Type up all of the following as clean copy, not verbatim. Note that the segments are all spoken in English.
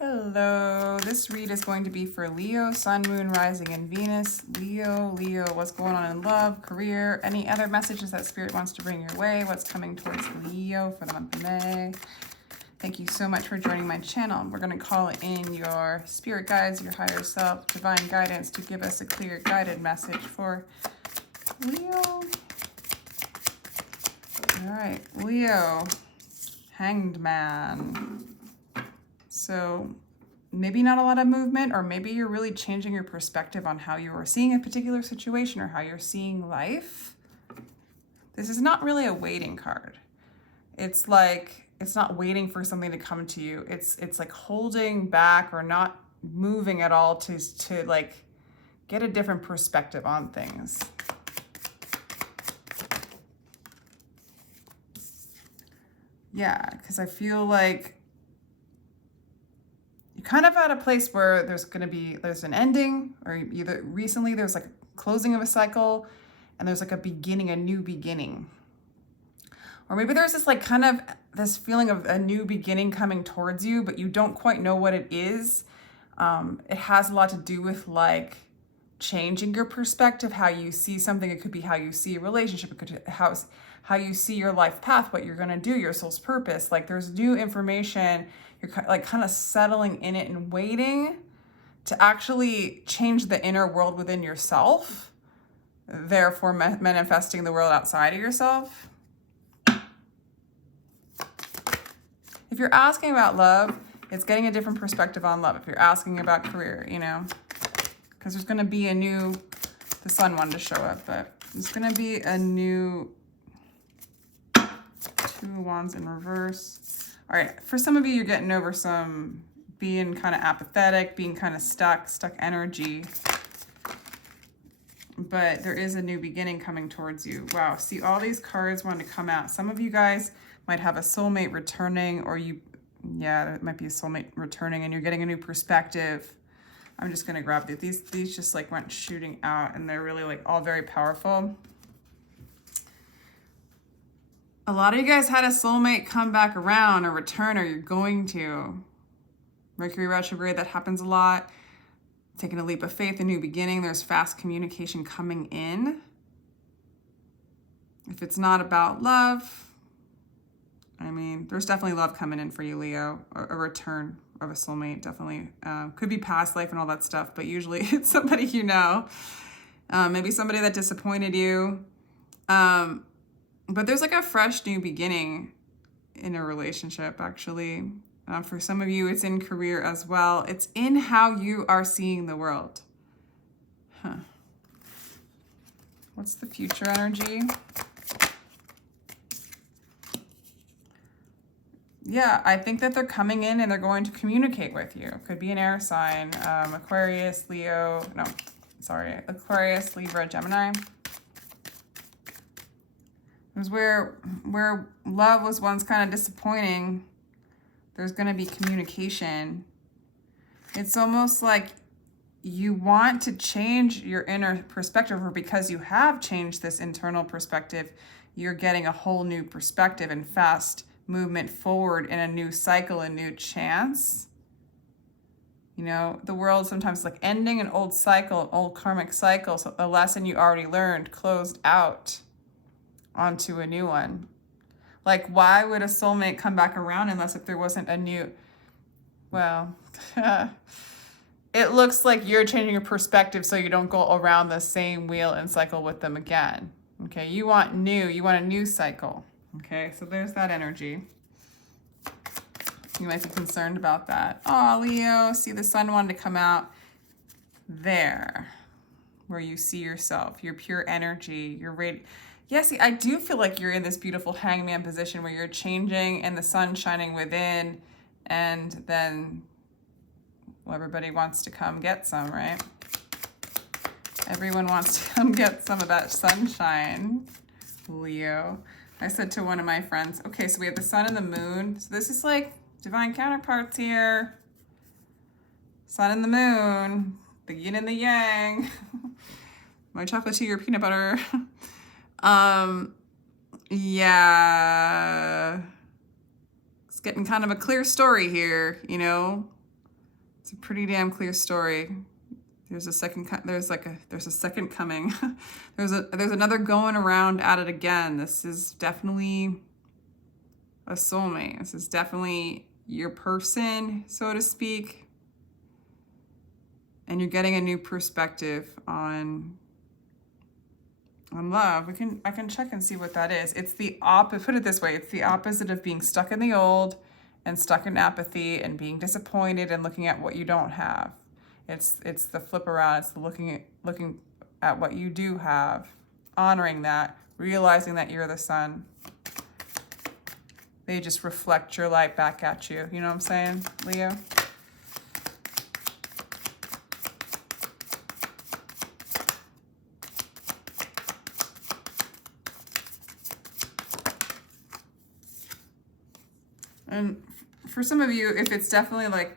Hello, this read is going to be for Leo, Sun, Moon, Rising, and Venus. Leo, what's going on in love, career, any other messages that Spirit wants to bring your way? What's coming towards Leo for the month of May? Thank you so much for joining my channel. We're going to call in your spirit guides, your higher self, divine guidance to give us a clear guided message for Leo. All right, Leo, Hanged Man. So maybe not a lot of movement, or maybe you're really changing your perspective on how you are seeing a particular situation or how you're seeing life. This is not really a waiting card. It's like, it's not waiting for something to come to you. It's like holding back or not moving at all to like get a different perspective on things. Yeah, because I feel like you're kind of at a place where there's an ending, or either recently there's like a closing of a cycle and there's like a beginning, a new beginning. Or maybe there's this like kind of this feeling of a new beginning coming towards you, but you don't quite know what it is. It has a lot to do with like changing your perspective, how you see something. It could be how you see a relationship. It could be how you see your life path, what you're going to do, your soul's purpose. Like there's new information. You're like kind of settling in it and waiting to actually change the inner world within yourself, therefore manifesting the world outside of yourself. If you're asking about love, it's getting a different perspective on love. If you're asking about career, you know, because there's going to be a new, the sun wanted to show up, but there's going to be a new Two of Wands in reverse. All right, for some of you, you're getting over some being kind of apathetic, being kind of stuck energy. But there is a new beginning coming towards you. Wow, see, all these cards want to come out. Some of you guys might have a soulmate returning, or it might be a soulmate returning and you're getting a new perspective. I'm just gonna grab these. These just like went shooting out and they're really like all very powerful. A lot of you guys had a soulmate come back around or return, or you're going to. Mercury retrograde, that happens a lot. Taking a leap of faith, a new beginning. There's fast communication coming in. If it's not about love, I mean, there's definitely love coming in for you, Leo. A return of a soulmate, definitely. Could be past life and all that stuff, but usually it's somebody you know. Maybe somebody that disappointed you. But there's like a fresh new beginning in a relationship, actually. For some of you, it's in career as well. It's in how you are seeing the world. What's the future energy? Yeah, I think that they're coming in and they're going to communicate with you. Could be an air sign, Aquarius, Aquarius, Libra, Gemini. It was where love was once kind of disappointing. There's going to be communication. It's almost like you want to change your inner perspective, or because you have changed this internal perspective, you're getting a whole new perspective and fast movement forward in a new cycle, a new chance. You know, the world sometimes is like ending an old cycle, an old karmic cycle. So a lesson you already learned closed out onto a new one. Like, why would a soulmate come back around unless if there wasn't a new, well, it looks like you're changing your perspective so you don't go around the same wheel and cycle with them again. Okay, you want a new cycle. Okay, so there's that energy. You might be concerned about that. Oh, Leo, see, the sun wanted to come out there where you see yourself, your pure energy, your radiant. Yeah, see, I do feel like you're in this beautiful hangman position where you're changing and the sun shining within, and then, well, everybody wants to come get some, right? Everyone wants to come get some of that sunshine, Leo. I said to one of my friends, okay, so we have the sun and the moon. So this is like divine counterparts here. Sun and the moon, the yin and the yang. My chocolate tea or peanut butter. Yeah, it's getting kind of a clear story here, you know. It's a pretty damn clear story. There's a second coming. there's another going around at it again. This is definitely a soulmate. This is definitely your person, so to speak. And you're getting a new perspective on love. I can check and see what that is. It's the put it this way, it's the opposite of being stuck in the old and stuck in apathy and being disappointed and looking at what you don't have. It's the flip around. It's the looking at what you do have, honoring that, realizing that you're the sun. They just reflect your light back at you. You know what I'm saying, Leo? And for some of you, if it's definitely like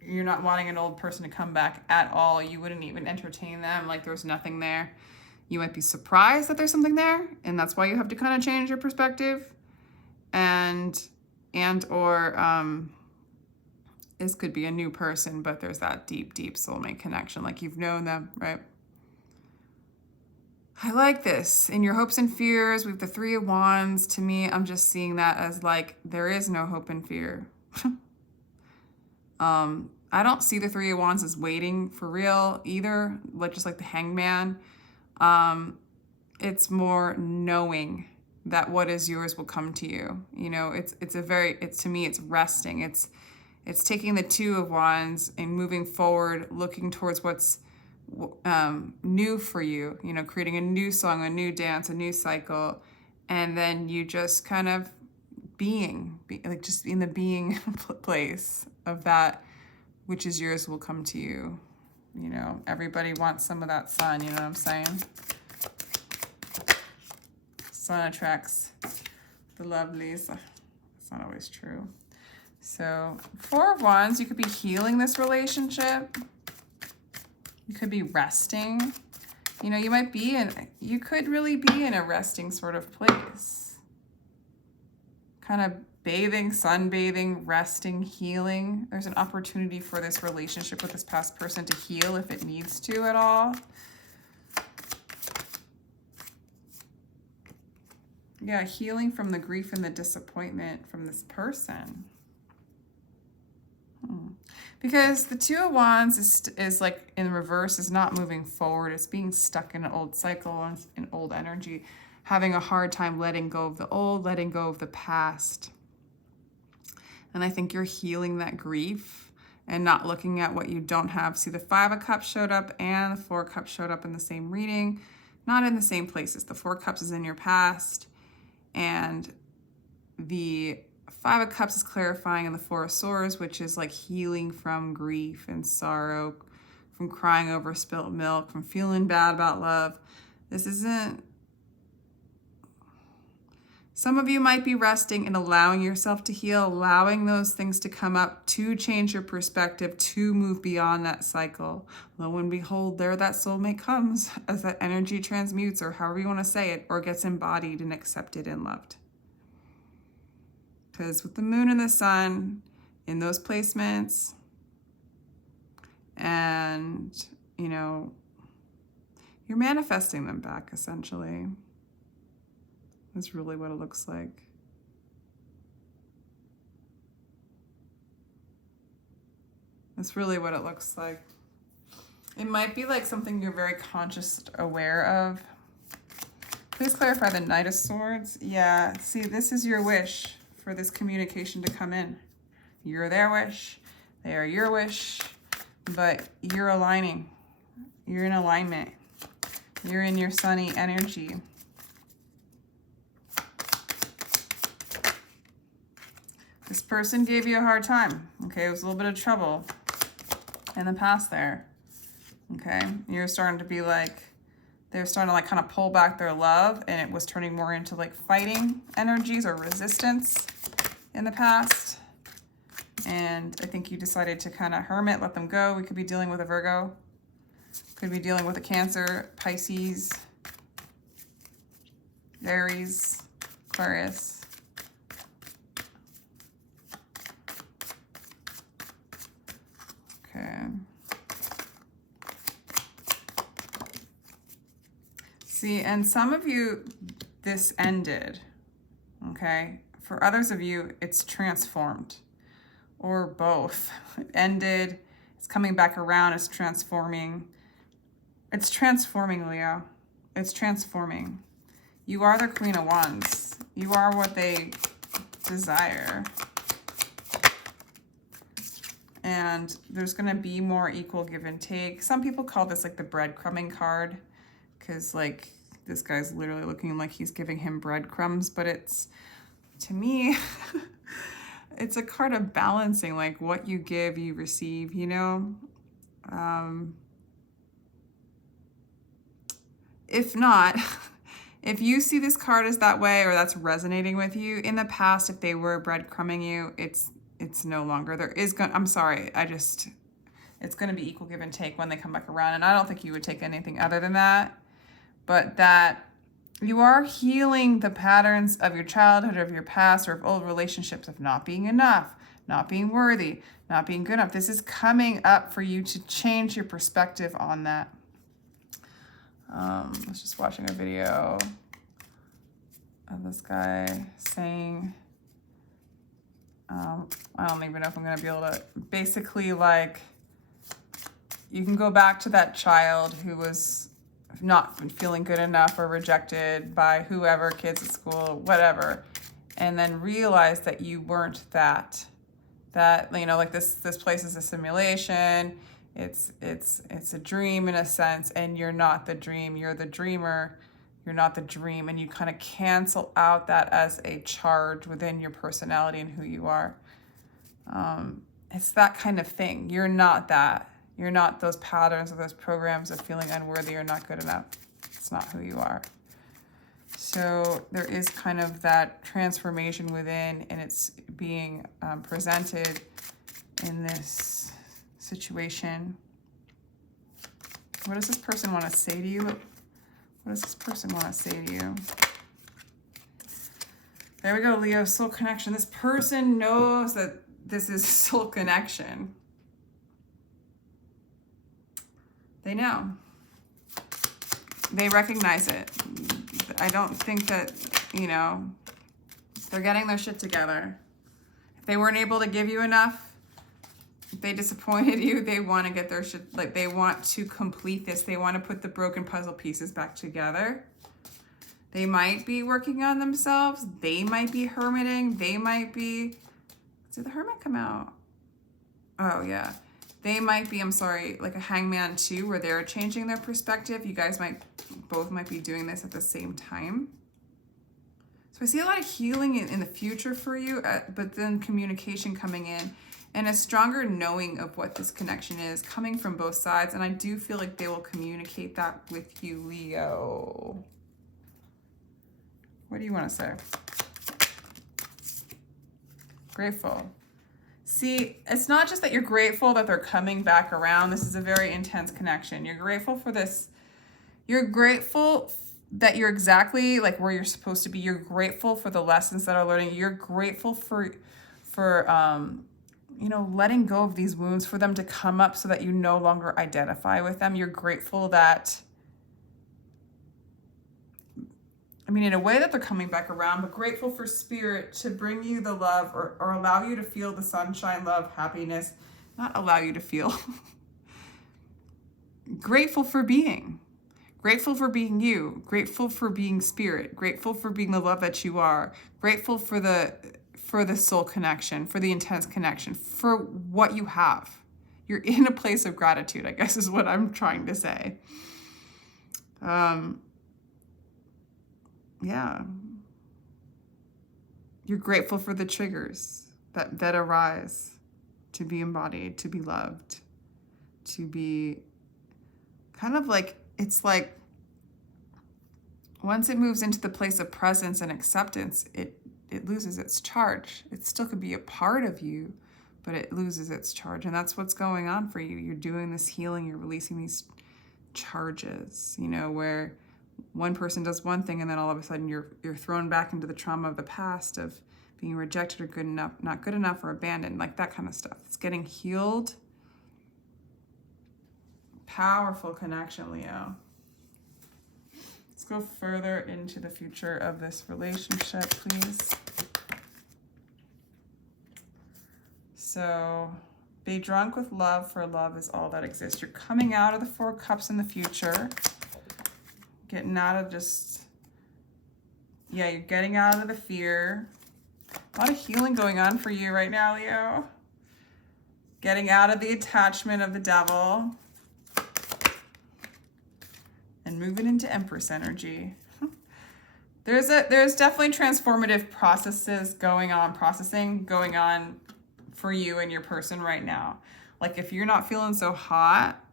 you're not wanting an old person to come back at all, you wouldn't even entertain them, like there's nothing there. You might be surprised that there's something there, and that's why you have to kind of change your perspective. Or this could be a new person, but there's that deep, deep soulmate connection, like you've known them, right? I like this. In your hopes and fears, we have the Three of Wands. To me, I'm just seeing that as like, there is no hope and fear. I don't see the Three of Wands as waiting for real either, like just like the Hangman. It's more knowing that what is yours will come to you. You know, it's to me, it's resting. It's taking the Two of Wands and moving forward, looking towards what's new for you, you know, creating a new song, a new dance, a new cycle, and then you just kind of like just in the being place of that which is yours will come to you. You know, everybody wants some of that sun, you know what I'm saying? Sun attracts the lovelies. It's not always true. So, Four of Wands, you could be healing this relationship. You could be resting. You know, you could really be in a resting sort of place. Kind of bathing, sunbathing, resting, healing. There's an opportunity for this relationship with this past person to heal if it needs to at all. Yeah, healing from the grief and the disappointment from this person. Because the Two of Wands is like in reverse, is not moving forward. It's being stuck in an old cycle, in old energy, having a hard time letting go of the old, letting go of the past. And I think you're healing that grief and not looking at what you don't have. See, the Five of Cups showed up and the Four of Cups showed up in the same reading, not in the same places. The Four of Cups is in your past, and the Five of Cups is clarifying in the Four of Swords, which is like healing from grief and sorrow, from crying over spilt milk, from feeling bad about love. This isn't... Some of you might be resting and allowing yourself to heal, allowing those things to come up to change your perspective, to move beyond that cycle. Lo and behold, there that soulmate comes as that energy transmutes, or however you want to say it, or gets embodied and accepted and loved. Because with the moon and the sun in those placements, and, you know, you're manifesting them back, essentially. That's really what it looks like. That's really what it looks like. It might be like something you're very conscious, aware of. Please clarify the Knight of Swords. Yeah, see, this is your wish for this communication to come in. You're their wish, they are your wish, but you're aligning. You're in alignment. You're in your sunny energy. This person gave you a hard time, okay? It was a little bit of trouble in the past there, okay? You're starting to be like, they're starting to like kind of pull back their love, and it was turning more into like fighting energies or resistance in the past. And I think you decided to kind of hermit, let them go. We could be dealing with a Virgo. Could be dealing with a Cancer, Pisces, Aries, Aquarius. Okay. See, and some of you, this ended, okay? For others of you, it's transformed, or both. It ended, it's coming back around, it's transforming. It's transforming, Leo. It's transforming. You are the Queen of Wands. You are what they desire. And there's going to be more equal give and take. Some people call this like the breadcrumbing card, because like this guy's literally looking like he's giving him breadcrumbs, but it's, to me, it's a card of balancing, like what you give, you receive, you know? If not, if you see this card as that way, or that's resonating with you, in the past, if they were breadcrumbing you, it's no longer. There is going, I'm sorry, it's going to be equal give and take when they come back around. And I don't think you would take anything other than that, but that you are healing the patterns of your childhood, or of your past, or of old relationships of not being enough, not being worthy, not being good enough. This is coming up for you to change your perspective on that. I was just watching a video of this guy saying, I don't even know if I'm going to be able to, basically like, you can go back to that child who was not feeling good enough or rejected by whoever, kids at school, whatever, and then realize that you weren't that, you know, like this place is a simulation. It's a dream in a sense, and you're not the dream. You're the dreamer. You're not the dream, and you kind of cancel out that as a charge within your personality and who you are. It's that kind of thing. You're not that. You're not those patterns or those programs of feeling unworthy or not good enough. It's not who you are. So there is kind of that transformation within, and it's being presented in this situation. What does this person want to say to you? What does this person want to say to you? There we go, Leo, soul connection. This person knows that this is soul connection. They know. They recognize it. I don't think that, you know, they're getting their shit together. If they weren't able to give you enough, if they disappointed you, they want to get their shit, like they want to complete this. They want to put the broken puzzle pieces back together. They might be working on themselves. They might be hermiting. They might be, did the hermit come out? Oh yeah. They might be, I'm sorry, like a hangman too, where they're changing their perspective. You guys both might be doing this at the same time. So I see a lot of healing in the future for you, but then communication coming in and a stronger knowing of what this connection is coming from both sides. And I do feel like they will communicate that with you, Leo. What do you want to say? Grateful. See, it's not just that you're grateful that they're coming back around. This is a very intense connection. You're grateful for this. You're grateful that you're exactly like where you're supposed to be. You're grateful for the lessons that are learning. You're grateful for you know, letting go of these wounds, for them to come up so that you no longer identify with them. You're grateful that, I mean, in a way that they're coming back around, but grateful for spirit to bring you the love, or allow you to feel the sunshine, love, happiness, not allow you to feel. Grateful for being you, grateful for being spirit, grateful for being the love that you are, grateful for the soul connection, for the intense connection, for what you have. You're in a place of gratitude, I guess is what I'm trying to say. Yeah. You're grateful for the triggers that arise to be embodied, to be loved, to be kind of like, it's like once it moves into the place of presence and acceptance, it loses its charge. It still could be a part of you, but it loses its charge. And that's what's going on for you. You're doing this healing, you're releasing these charges, you know, where one person does one thing and then all of a sudden you're thrown back into the trauma of the past of being rejected or good enough, not good enough, or abandoned, like that kind of stuff. It's getting healed powerful connection, Leo. Let's go further into the future of this relationship, please. So, be drunk with love, for love is all that exists. You're coming out of the Four Cups in the future. Getting out of just, yeah, you're getting out of the fear. A lot of healing going on for you right now, Leo. Getting out of the attachment of the devil. And moving into Empress energy. There's definitely transformative processing going on for you and your person right now. Like if you're not feeling so hot,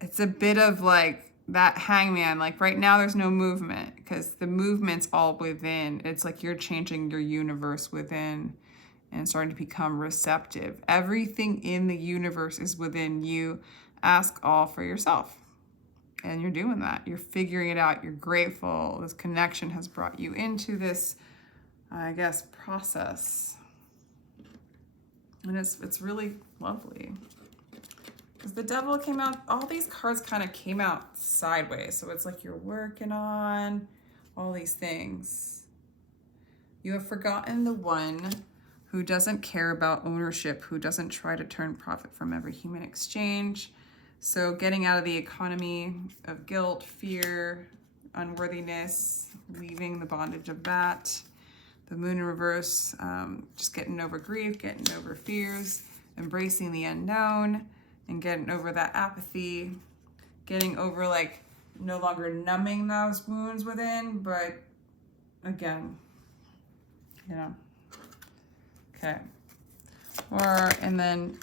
it's a bit of like that hangman. Like right now there's no movement because the movement's all within. It's like you're changing your universe within and starting to become receptive. Everything in the universe is within you. Ask all for yourself. And you're doing that. You're figuring it out. You're grateful. This connection has brought you into this, I guess, process. And it's really lovely. Because the devil came out, all these cards kind of came out sideways. So it's like you're working on all these things. You have forgotten the one who doesn't care about ownership, who doesn't try to turn profit from every human exchange. So getting out of the economy of guilt, fear, unworthiness, leaving the bondage of that. The moon in reverse, just getting over grief, getting over fears, embracing the unknown, and getting over that apathy, getting over like no longer numbing those wounds within, but again, you know, okay. And then,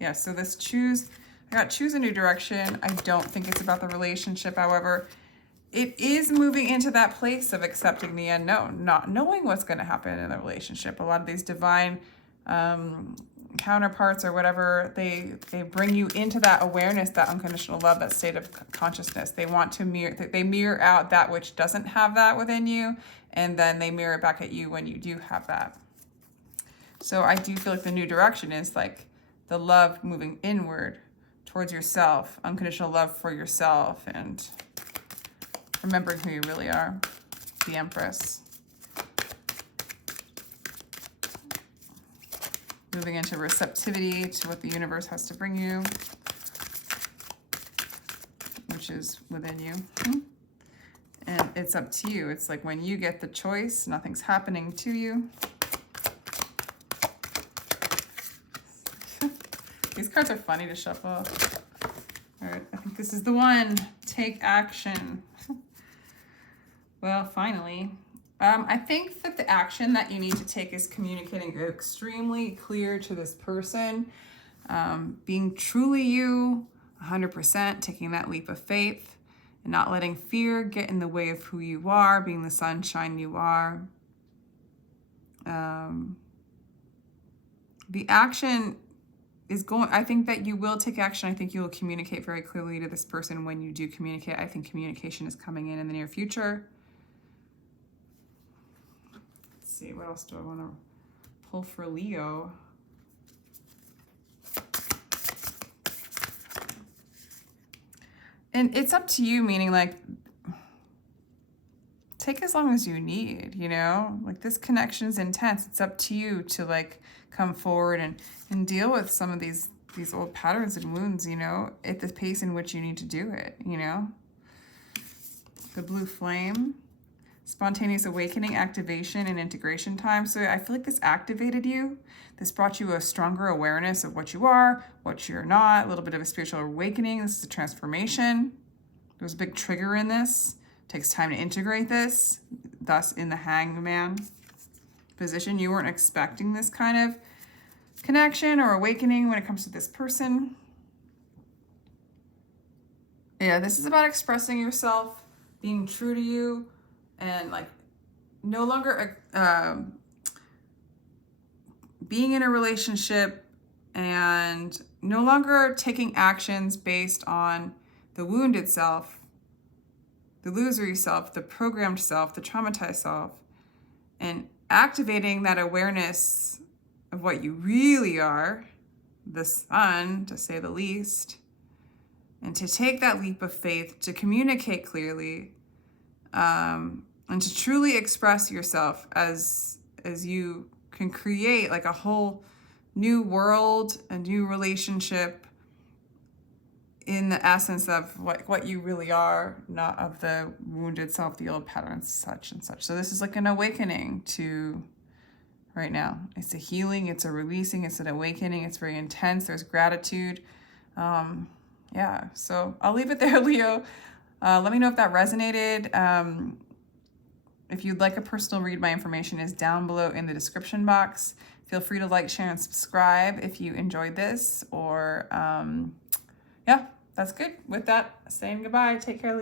yeah, so this I got choose a new direction. I don't think it's about the relationship. However, it is moving into that place of accepting the unknown, not knowing what's going to happen in the relationship. A lot of these divine counterparts or whatever, they bring you into that awareness, that unconditional love, that state of consciousness. They want to mirror out that which doesn't have that within you, and then they mirror it back at you when you do have that. So I do feel like the new direction is like the love moving inward towards yourself, unconditional love for yourself, and remembering who you really are, the Empress. Moving into receptivity to what the universe has to bring you, which is within you. And it's up to you. It's like when you get the choice, nothing's happening to you. These cards are funny to shuffle. All right, I think this is the one. Take action. Well, finally. I think that the action that you need to take is communicating extremely clear to this person. Being truly you, 100%, taking that leap of faith, and not letting fear get in the way of who you are, being the sunshine you are. The action is going, I think that you will take action. I think you will communicate very clearly to this person when you do communicate. I think communication is coming in the near future. Let's see, what else do I want to pull for Leo? And it's up to you, meaning like, take as long as you need, you know? Like this connection is intense. It's up to you to like come forward and deal with some of these old patterns and wounds, you know, at the pace in which you need to do it, you know? The blue flame, spontaneous awakening, activation, and integration time. So I feel like this activated you. This brought you a stronger awareness of what you are, what you're not, a little bit of a spiritual awakening. This is a transformation. There was a big trigger in this. It takes time to integrate this. Thus, in the hangman position, you weren't expecting this kind of connection or awakening when it comes to this person. Yeah, this is about expressing yourself, being true to you, and like no longer being in a relationship and no longer taking actions based on the wounded self, the loser self, the programmed self, the traumatized self, and activating that awareness of what you really are, the sun, to say the least, and to take that leap of faith, to communicate clearly, and to truly express yourself as you can create like a whole new world, a new relationship in the essence of what you really are, not of the wounded self, the old patterns, such and such. So this is like an awakening to right now. It's a healing, it's a releasing, it's an awakening. It's very intense. There's gratitude. Yeah, so I'll leave it there, Leo. Let me know if that resonated. If you'd like a personal read, my information is down below in the description box. Feel free to like, share, and subscribe if you enjoyed this. Or, yeah, that's good. With that, saying goodbye. Take care, Leo.